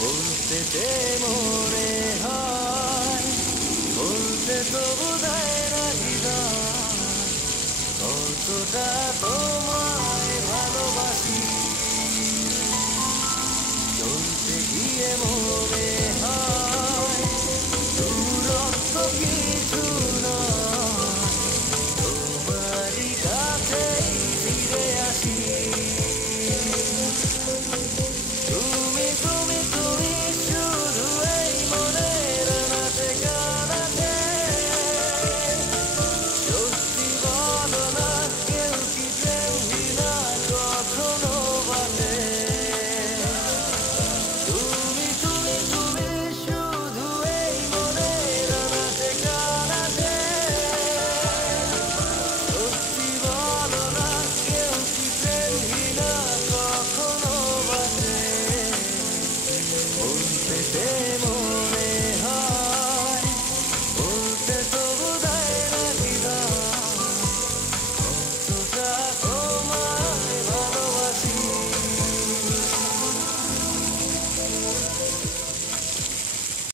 বলতে যে মনে হয়, বলতে তো বোধহয় না হৃদয়, কতটা তোমায় ভালোবাসি। চলতে গিয়ে মনে হয় দূরত্ব কিছু নয়, তোমারই কাছেই ফিরে আসি। তুমি তুমি তুমি শুধু এই মনের নাচে গানাতে, সত্যি বলো না কেউ কি প্রেমহীনা কখনো বাটে। তুমি তুমি তুমি শুধু এই মনের নাচে গানাতে, সত্যি বলো না কেউ কি প্রেমহীনা কখনো বাটে। বলতে যে